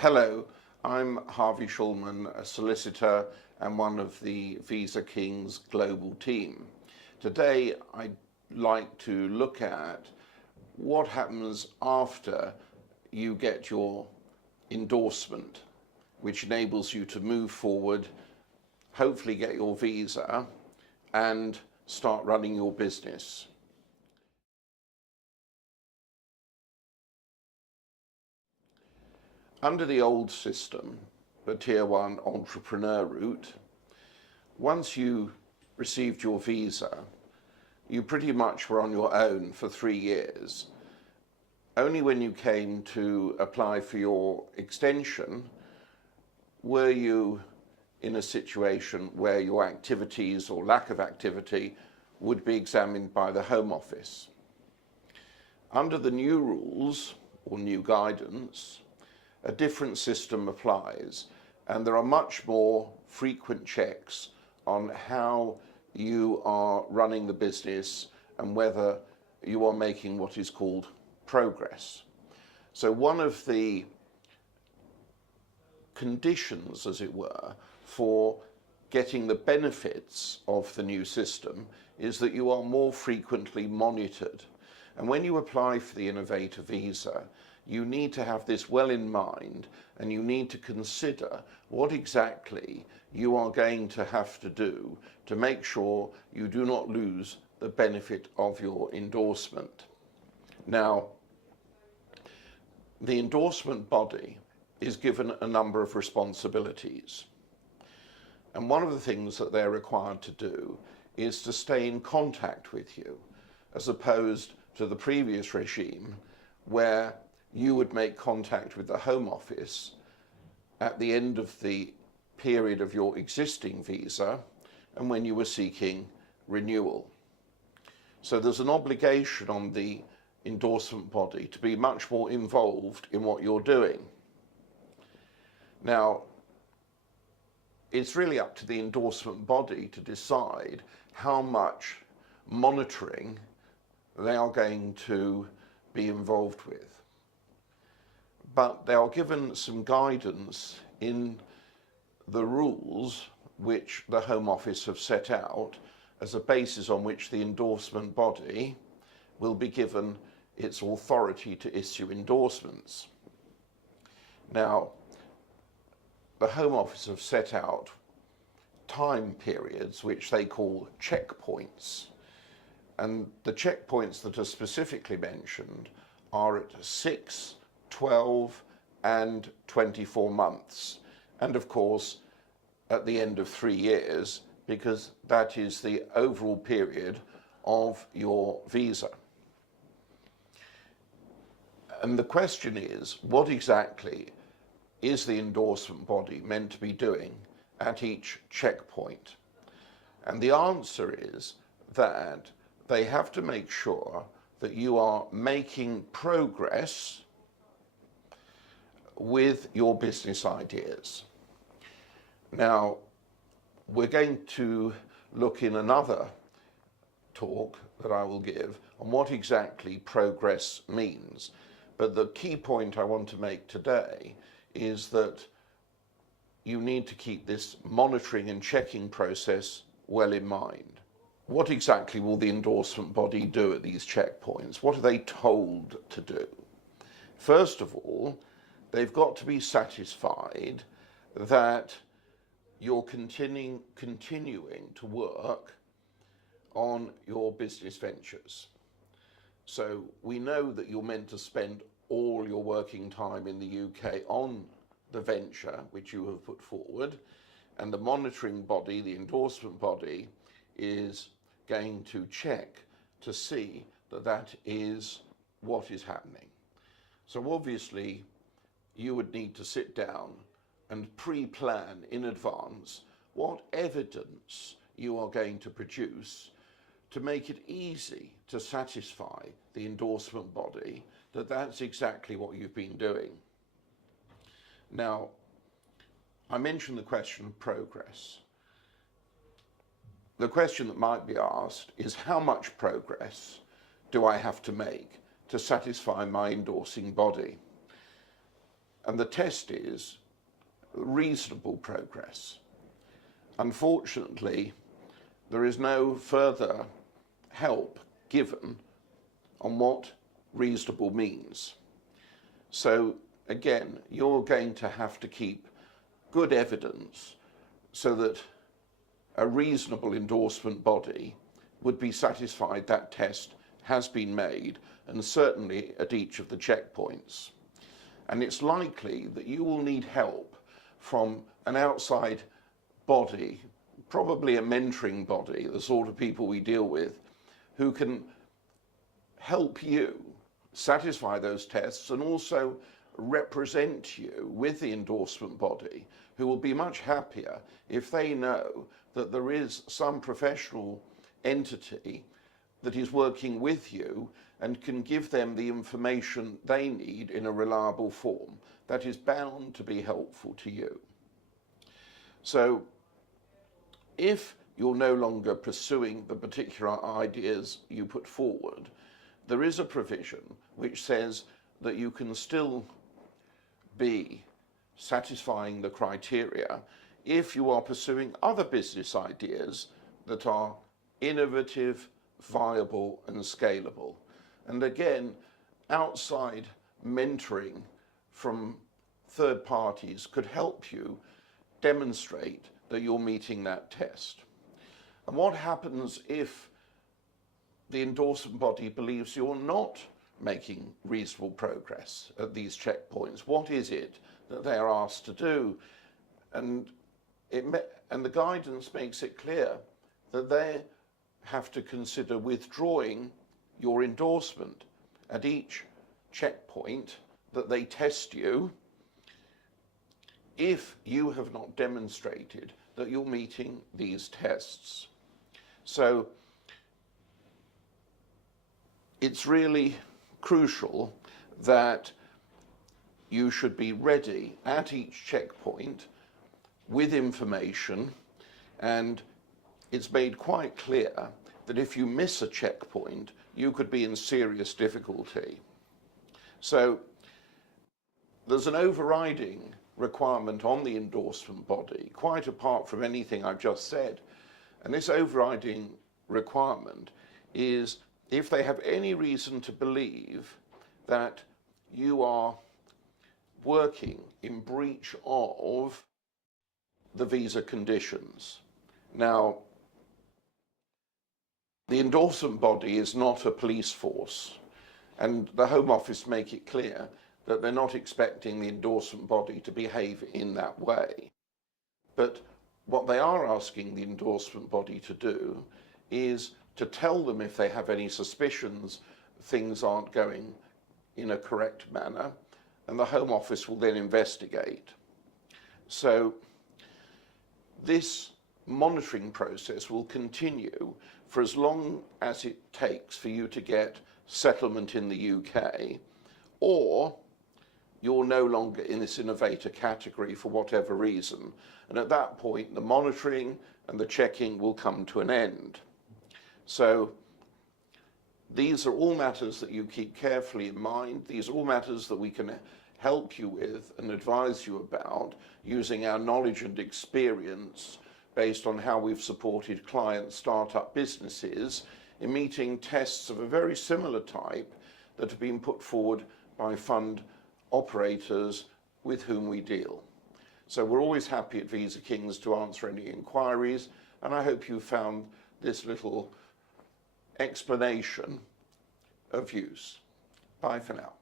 Hello, I'm Harvey Schulman, a solicitor and one of the Visa Kings global team. Today I'd like to look at what happens after you get your endorsement, which enables you to move forward, hopefully get your visa and start running your business. Under the old system, the Tier 1 entrepreneur route, once you received your visa, you pretty much were on your own for 3 years. Only when you came to apply for your extension were you in a situation where your activities or lack of activity would be examined by the Home Office. Under the new rules or new guidance, a different system applies, and there are much more frequent checks on how you are running the business and whether you are making what is called progress. So one of the conditions, as it were, for getting the benefits of the new system is that you are more frequently monitored. And when you apply for the Innovator visa, you need to have this well in mind, and you need to consider what exactly you are going to have to do to make sure you do not lose the benefit of your endorsement. Now, the endorsement body is given a number of responsibilities. And one of the things that they're required to do is to stay in contact with you, as opposed to the previous regime where you would make contact with the Home Office at the end of the period of your existing visa and when you were seeking renewal. So there's an obligation on the endorsement body to be much more involved in what you're doing. Now, it's really up to the endorsement body to decide how much monitoring they are going to be involved with. But they are given some guidance in the rules which the Home Office have set out as a basis on which the endorsement body will be given its authority to issue endorsements. Now, the Home Office have set out time periods which they call checkpoints. And the checkpoints that are specifically mentioned are at 6, 12 and 24 months. And of course, at the end of 3 years, because that is the overall period of your visa. And the question is, what exactly is the endorsement body meant to be doing at each checkpoint? And the answer is that they have to make sure that you are making progress with your business ideas. Now, we're going to look in another talk that I will give on what exactly progress means. But the key point I want to make today is that you need to keep this monitoring and checking process well in mind. What exactly will the endorsement body do at these checkpoints? What are they told to do? First of all, they've got to be satisfied that you're continuing to work on your business ventures. So we know that you're meant to spend all your working time in the UK on the venture which you have put forward, and the monitoring body, the endorsement body, is going to check to see that that is what is happening. So obviously you would need to sit down and pre-plan in advance what evidence you are going to produce to make it easy to satisfy the endorsement body that that's exactly what you've been doing. Now, I mentioned the question of progress. The question that might be asked is, how much progress do I have to make to satisfy my endorsing body? And the test is reasonable progress. Unfortunately, there is no further help given on what reasonable means. So again, you're going to have to keep good evidence so that a reasonable endorsement body would be satisfied that test has been made, and certainly at each of the checkpoints. And it's likely that you will need help from an outside body, probably a mentoring body, the sort of people we deal with, who can help you satisfy those tests and also represent you with the endorsement body, who will be much happier if they know that there is some professional entity that is working with you and can give them the information they need in a reliable form that is bound to be helpful to you. So if you're no longer pursuing the particular ideas you put forward, there is a provision which says that you can still be satisfying the criteria if you are pursuing other business ideas that are innovative, viable and scalable. And again, outside mentoring from third parties could help you demonstrate that you're meeting that test. And what happens if the endorsement body believes you're not making reasonable progress at these checkpoints? What is it that they are asked to do? And the guidance makes it clear that they have to consider withdrawing your endorsement at each checkpoint that they test you if you have not demonstrated that you're meeting these tests. So it's really crucial that you should be ready at each checkpoint with information, and it's made quite clear that if you miss a checkpoint, you could be in serious difficulty. So there's an overriding requirement on the endorsement body, quite apart from anything I've just said. And this overriding requirement is if they have any reason to believe that you are working in breach of the visa conditions. Now, the endorsement body is not a police force, and the Home Office make it clear that they're not expecting the endorsement body to behave in that way. But what they are asking the endorsement body to do is to tell them if they have any suspicions things aren't going in a correct manner, and the Home Office will then investigate. So this monitoring process will continue for as long as it takes for you to get settlement in the UK, or you're no longer in this innovator category for whatever reason. And at that point, the monitoring and the checking will come to an end. So these are all matters that you keep carefully in mind. These are all matters that we can help you with and advise you about using our knowledge and experience based on how we've supported client startup businesses in meeting tests of a very similar type that have been put forward by fund operators with whom we deal. So we're always happy at Visa Kings to answer any inquiries, and I hope you found this little explanation of use. Bye for now.